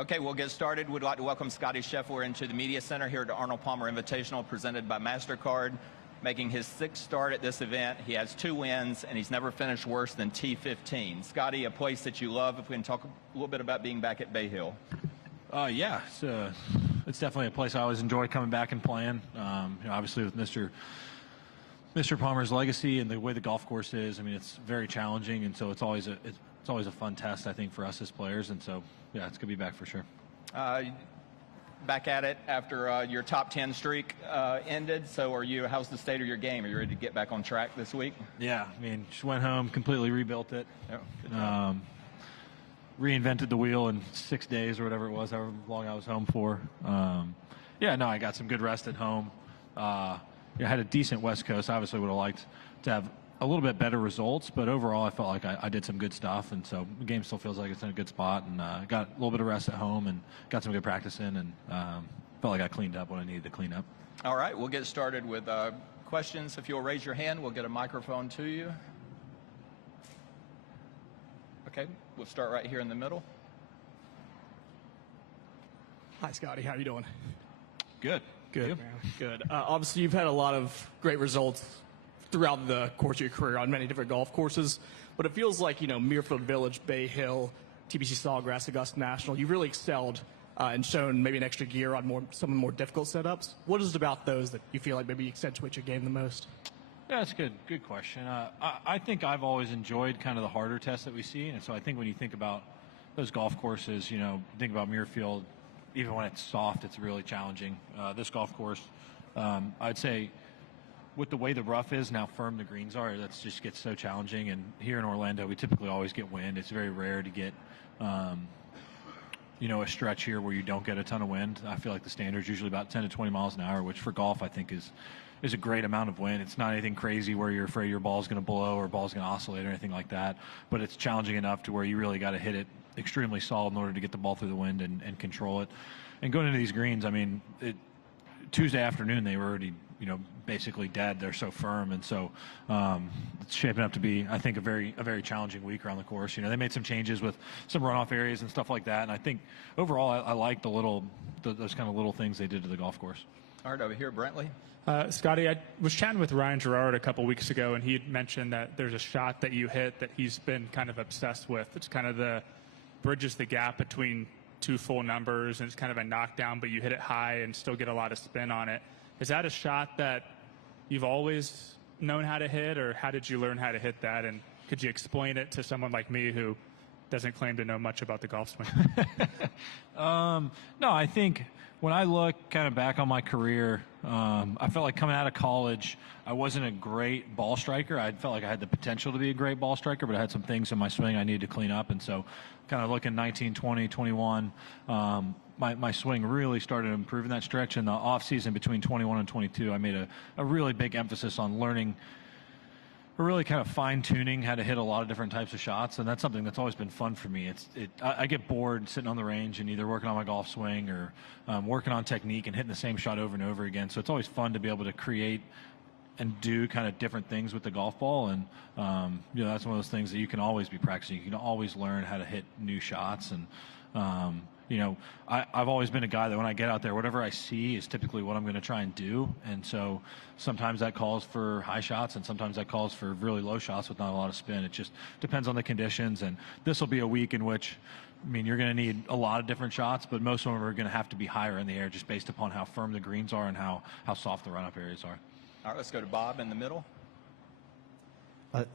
Okay, we'll get started. We'd like to welcome Scottie Scheffler into the Media Center here at the Arnold Palmer Invitational presented by MasterCard. Making his sixth start at this event. He has 2 wins, and he's never finished worse than T15. Scottie, a place that you love. If we can talk a little bit about being back at Bay Hill. Yeah, it's definitely a place I always enjoy coming back and playing. Obviously with Mr. Palmer's legacy and the way the golf course is, I mean, it's very challenging, and so it's always a fun test, I think, for us as players. And so, yeah, it's gonna be back for sure. Back at it after your top 10 streak ended. So how's the state of your game? Are you ready to get back on track this week? Yeah, I mean, just went home, completely rebuilt it. Oh, Reinvented the wheel in 6 days or whatever it was, however long I was home for. I got some good rest at home. I had a decent West Coast. Obviously would have liked to have a little bit better results, but overall I felt like I did some good stuff, and so the game still feels like it's in a good spot, and got a little bit of rest at home and got some good practice in, and felt like I cleaned up what I needed to clean up. All right, we'll get started with questions. If you'll raise your hand, we'll get a microphone to you. Okay, we'll start right here in the middle. Hi, Scottie. How are you doing? Good. Good, man. Good. Obviously, you've had a lot of great results throughout the course of your career on many different golf courses, but it feels like, Muirfield Village, Bay Hill, TPC Sawgrass, Augusta National, you've really excelled and shown maybe an extra gear on some of the more difficult setups. What is it about those that you feel like maybe accentuate your game the most? Yeah, that's a good question. I think I've always enjoyed kind of the harder tests that we see, and so I think when you think about those golf courses, think about Muirfield, even when it's soft, it's really challenging. This golf course, I'd say, with the way the rough is and how firm the greens are, that just gets so challenging. And here in Orlando, we typically always get wind. It's very rare to get, a stretch here where you don't get a ton of wind. I feel like the standard's usually about 10 to 20 miles an hour, which for golf I think is a great amount of wind. It's not anything crazy where you're afraid your ball's going to blow or ball's going to oscillate or anything like that, but it's challenging enough to where you really got to hit it extremely solid in order to get the ball through the wind and control it. And going into these greens, I mean, Tuesday afternoon they were already basically dead. They're so firm, and so it's shaping up to be, I think, a very challenging week around the course. They made some changes with some runoff areas and stuff like that, and I think overall I like those kind of little things they did to the golf course. All right, over here, Brentley. Scottie, I was chatting with Ryan Gerard a couple weeks ago, and he had mentioned that there's a shot that you hit that he's been kind of obsessed with. It's kind of bridges the gap between 2 full numbers, and it's kind of a knockdown, but you hit it high and still get a lot of spin on it. Is that a shot that you've always known how to hit, or how did you learn how to hit that? And could you explain it to someone like me who doesn't claim to know much about the golf swing? No, I think when I look kind of back on my career, I felt like coming out of college, I wasn't a great ball striker. I felt like I had the potential to be a great ball striker, but I had some things in my swing I needed to clean up. And so kind of looking 19, 20, 21, my swing really started improving that stretch. In the off season between 21 and 22, I made a really big emphasis on learning, or really kind of fine-tuning how to hit a lot of different types of shots, and that's something that's always been fun for me. I get bored sitting on the range and either working on my golf swing or working on technique and hitting the same shot over and over again. So it's always fun to be able to create and do kind of different things with the golf ball, and that's one of those things that you can always be practicing. You can always learn how to hit new shots, and I've always been a guy that when I get out there, whatever I see is typically what I'm going to try and do. And so sometimes that calls for high shots, and sometimes that calls for really low shots with not a lot of spin. It just depends on the conditions. And this will be a week in which, you're going to need a lot of different shots, but most of them are going to have to be higher in the air just based upon how firm the greens are and how soft the run-up areas are. All right, let's go to Bob in the middle.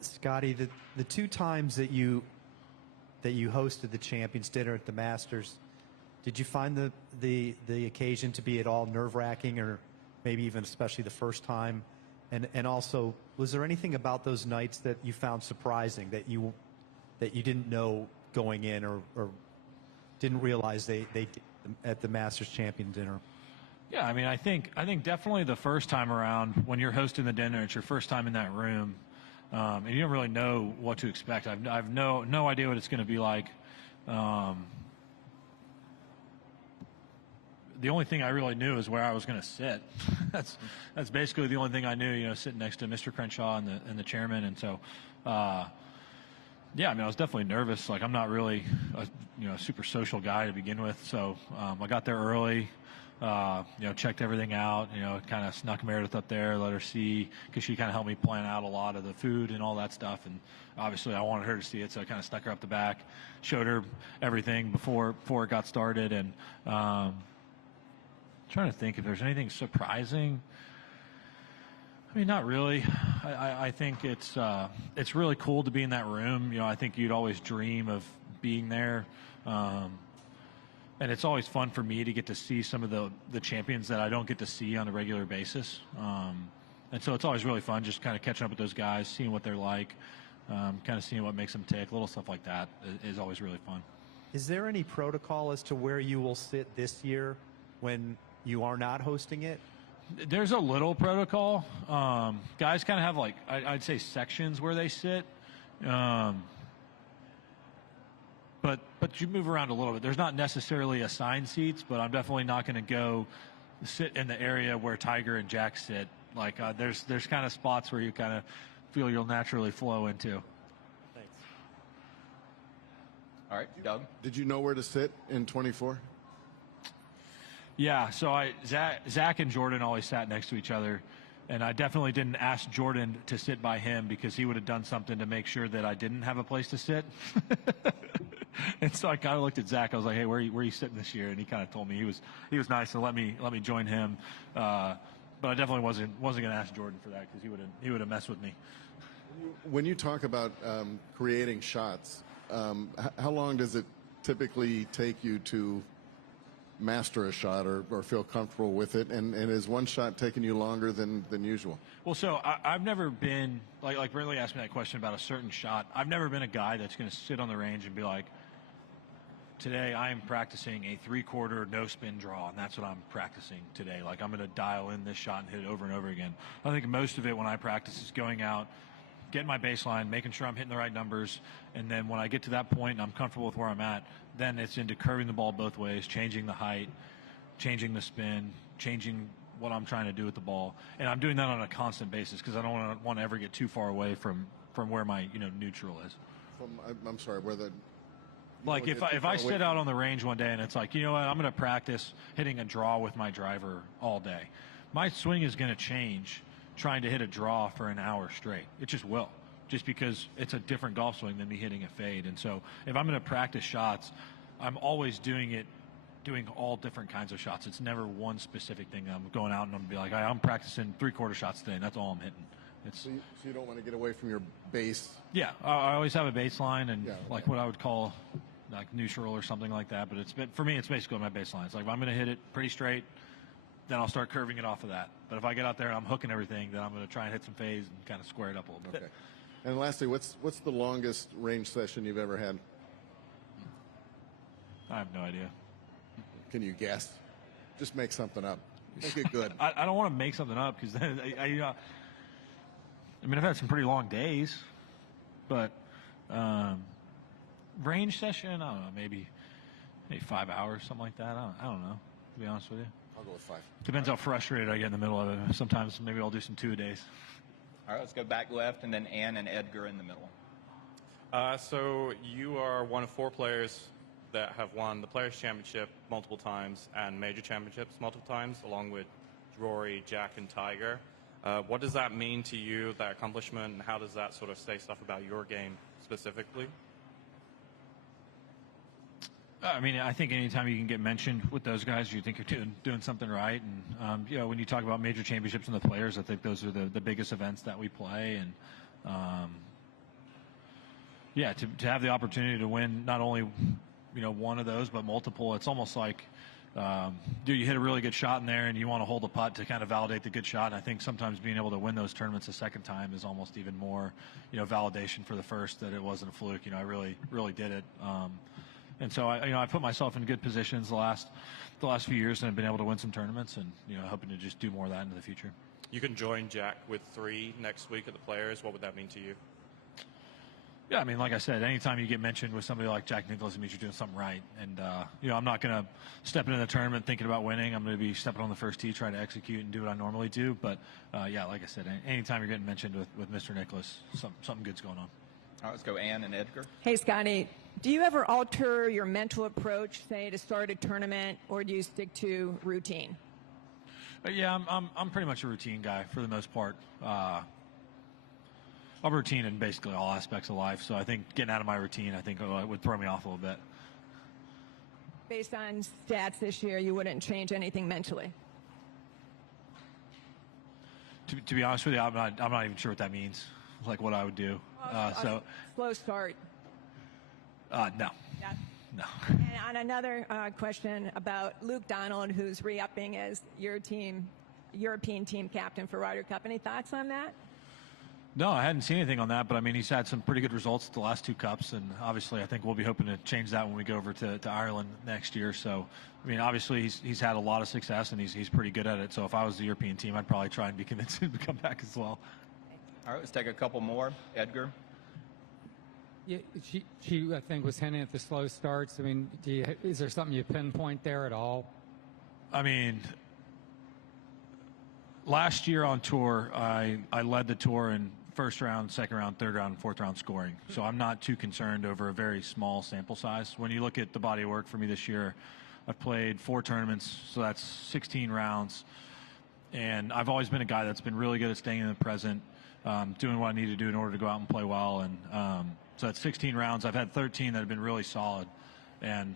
Scottie, the 2 times that you hosted the Champions Dinner at the Masters, did you find the occasion to be at all nerve-wracking, or maybe even especially the first time? And also, was there anything about those nights that you found surprising that you didn't know going in, or didn't realize they did at the Masters Champion Dinner? Yeah, I think definitely the first time around when you're hosting the dinner, it's your first time in that room. And you don't really know what to expect. I've no idea what it's going to be like. The only thing I really knew is where I was going to sit. That's basically the only thing I knew. Sitting next to Mr. Crenshaw and the chairman, and so Yeah, I mean, I was definitely nervous. Like, I'm not really a super social guy to begin with, so I got there early. Checked everything out. Kind of snuck Meredith up there, let her see, because she kind of helped me plan out a lot of the food and all that stuff. And obviously, I wanted her to see it, so I kind of stuck her up the back, showed her everything before it got started. And trying to think if there's anything surprising. I mean, not really. I think it's really cool to be in that room. I think you'd always dream of being there. And it's always fun for me to get to see some of the champions that I don't get to see on a regular basis. And so it's always really fun just kind of catching up with those guys, seeing what they're like, kind of seeing what makes them tick. Little stuff like that is always really fun. Is there any protocol as to where you will sit this year when you are not hosting it? There's a little protocol. Guys kind of have, like, I'd say sections where they sit. But you move around a little bit. There's not necessarily assigned seats, but I'm definitely not going to go sit in the area where Tiger and Jack sit. Like, there's kind of spots where you kind of feel you'll naturally flow into. Thanks. All right, Doug. Did you know where to sit in 24? Yeah, so Zach and Jordan always sat next to each other, and I definitely didn't ask Jordan to sit by him because he would have done something to make sure that I didn't have a place to sit. And so I kind of looked at Zach. I was like, "Hey, where are you sitting this year?" And he kind of told me he was nice and let me join him. But I definitely wasn't going to ask Jordan for that because he would have messed with me. When you talk about creating shots, how long does it typically take you to master a shot or feel comfortable with it? And is one shot taking you longer than usual? Well, so I've never been, like Ridley asked me that question about a certain shot. I've never been a guy that's going to sit on the range and be like, today I am practicing a 3/4 no spin draw, and that's what I'm practicing today. Like, I'm going to dial in this shot and hit it over and over again. I think most of it when I practice is going out, getting my baseline, making sure I'm hitting the right numbers, and then when I get to that point and I'm comfortable with where I'm at, then it's into curving the ball both ways, changing the height, changing the spin, changing what I'm trying to do with the ball. And I'm doing that on a constant basis because I don't want to ever get too far away from where my neutral is. I'm sorry, where the... Like, if I sit out on the range one day and it's like, you know what, I'm going to practice hitting a draw with my driver all day. My swing is going to change trying to hit a draw for an hour straight. It just will, just because it's a different golf swing than me hitting a fade. And so if I'm going to practice shots, I'm always doing all different kinds of shots. It's never one specific thing. I'm going out and I'm going to be like, I'm practicing 3/4 shots today, and that's all I'm hitting. So you don't want to get away from your base? Yeah, I always have a baseline and what I would call like neutral or something like that. But for me, it's basically my baseline. It's like, if I'm going to hit it pretty straight, then I'll start curving it off of that. But if I get out there and I'm hooking everything, then I'm going to try and hit some fades and kind of square it up a little bit. Okay. And lastly, what's the longest range session you've ever had? I have no idea. Can you guess? Just make something up. Make it good. I don't want to make something up because then I mean, I've had some pretty long days, but range session, I don't know, maybe 5 hours, something like that. I don't know, to be honest with you. I'll go with 5. Depends how frustrated I get in the middle of it. Sometimes maybe I'll do some 2-a-days. All right, let's go back left, and then Ann and Edgar in the middle. So you are one of 4 players that have won the Players' Championship multiple times and major championships multiple times, along with Rory, Jack, and Tiger. What does that mean to you, that accomplishment, and how does that sort of say stuff about your game specifically? I mean, I think anytime you can get mentioned with those guys, you think you're doing something right. And, when you talk about major championships and the players, I think those are the biggest events that we play. And, to have the opportunity to win not only, one of those, but multiple, it's almost like, you hit a really good shot in there and you want to hold a putt to kind of validate the good shot. And I think sometimes being able to win those tournaments a second time is almost even more, validation for the first that it wasn't a fluke. I really, really did it. And so I put myself in good positions the last few years and have been able to win some tournaments and, hoping to just do more of that into the future. You can join Jack with 3 next week at the Players. What would that mean to you? Yeah, I mean, like I said, anytime you get mentioned with somebody like Jack Nicklaus, it means you're doing something right. And, I'm not going to step into the tournament thinking about winning. I'm going to be stepping on the first tee, trying to execute and do what I normally do. But, like I said, anytime you're getting mentioned with Mr. Nicklaus, something good's going on. All right, let's go Ann and Edgar. Hey, Scottie, do you ever alter your mental approach, say, to start a tournament, or do you stick to routine? Yeah, I'm pretty much a routine guy for the most part. I'm a routine in basically all aspects of life, so I think getting out of my routine, I think it would throw me off a little bit. Based on stats this year, you wouldn't change anything mentally? To be honest with you, I'm not even sure what that means, like what I would do. Slow start. No. Yeah. No. And on another question about Luke Donald, who's re-upping as your European team captain for Ryder Cup. Any thoughts on that? No, I hadn't seen anything on that, but I mean, he's had some pretty good results at the last 2 Cups, and obviously I think we'll be hoping to change that when we go over to Ireland next year. So, I mean, obviously he's had a lot of success, and he's pretty good at it. So if I was the European team, I'd probably try and be convinced him to come back as well. All right, let's take a couple more. Edgar. Yeah, she I think was hinting at the slow starts. I mean, is there something you pinpoint there at all? I mean, last year on tour, I led the tour in first round, second round, third round, fourth round scoring. So I'm not too concerned over a very small sample size. When you look at the body of work for me this year, I've played 4 tournaments, so that's 16 rounds. And I've always been a guy that's been really good at staying in the present, doing what I need to do in order to go out and play well. And so that's 16 rounds. I've had 13 that have been really solid, and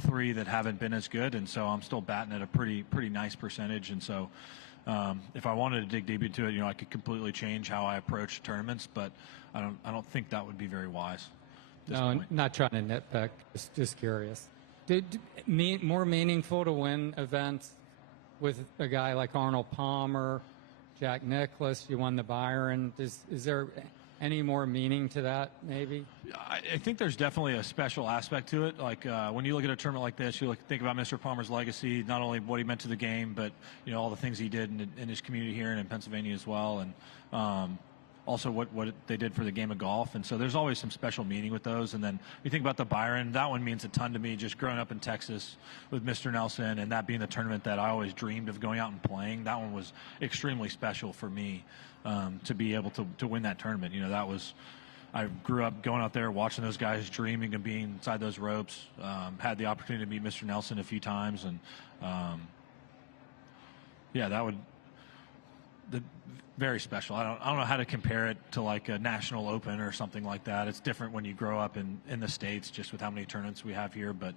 3 that haven't been as good. And so I'm still batting at a pretty nice percentage. And so if I wanted to dig deep into it, I could completely change how I approach tournaments, but I don't think that would be very wise. No, not trying to nitpick. Just curious. More meaningful to win events with a guy like Arnold Palmer, Jack Nicklaus? You won the Byron. Is there any more meaning to that, maybe? I think there's definitely a special aspect to it. Like when you look at a tournament like this, you think about Mr. Palmer's legacy, not only what he meant to the game, but all the things he did in his community here and in Pennsylvania as well, and also what they did for the game of golf. And so there's always some special meaning with those. And then you think about the Byron, that one means a ton to me, just growing up in Texas with Mr. Nelson, and that being the tournament that I always dreamed of going out and playing. That one was extremely special for me. To be able to win that tournament. I grew up going out there, watching those guys, dreaming of being inside those ropes. Had the opportunity to meet Mr. Nelson a few times, and very special. I don't know how to compare it to like a National Open or something like that. It's different when you grow up in the States, just with how many tournaments we have here. But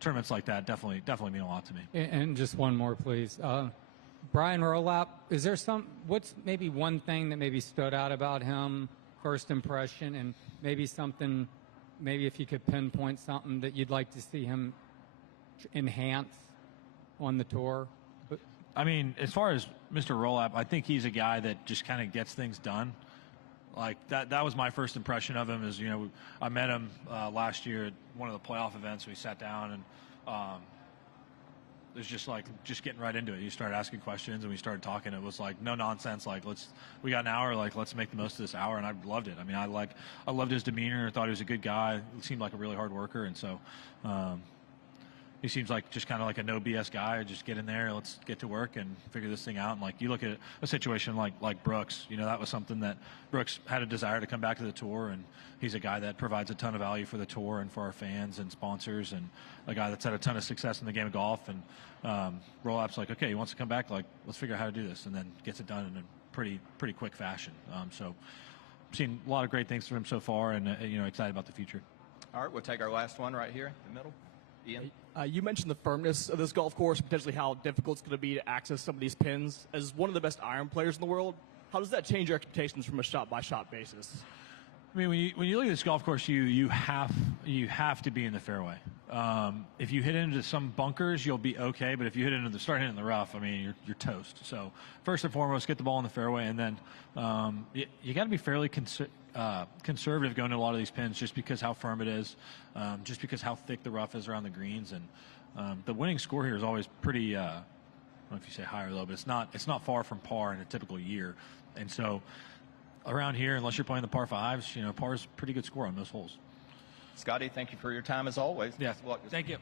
tournaments like that definitely mean a lot to me. And just one more, please. Brian Rowlap, what's maybe one thing that maybe stood out about him, first impression, and maybe if you could pinpoint something that you'd like to see him enhance on the tour? I mean, as far as Mr. Rowlap, I think he's a guy that just kind of gets things done. Like that was my first impression of him. Is I met him last year at one of the playoff events. We sat down and. It was just getting right into it. You started asking questions and we started talking. It was like no nonsense. Like we got an hour. Like let's make the most of this hour. And I loved it. I mean, I loved his demeanor. I thought he was a good guy. He seemed like a really hard worker. And so he seems like just kind of like a no BS guy. Just get in there. Let's get to work and figure this thing out. And like you look at a situation like Brooks. That was something that Brooks had a desire to come back to the tour, and he's a guy that provides a ton of value for the tour and for our fans and sponsors, and a guy that's had a ton of success in the game of golf. And Rowlap's like, okay, he wants to come back. Like, let's figure out how to do this, and then gets it done in a pretty quick fashion. So, I've seen a lot of great things from him so far, and excited about the future. All right, we'll take our last one right here in the middle. Ian. You mentioned the firmness of this golf course, potentially how difficult it's going to be to access some of these pins. As one of the best iron players in the world, how does that change your expectations from a shot-by-shot basis? I mean, when you look at this golf course, you have to be in the fairway. If you hit into some bunkers, you'll be okay. But if you start hitting the rough, I mean, you're toast. So first and foremost, get the ball in the fairway, and then you got to be fairly conservative going to a lot of these pins, just because how firm it is, just because how thick the rough is around the greens, and the winning score here is always pretty. I don't know if you say high or low, but it's not far from par in a typical year, and so. Around here, unless you're playing the par fives, par's a pretty good score on most holes. Scottie, thank you for your time as always. Yeah, thank you.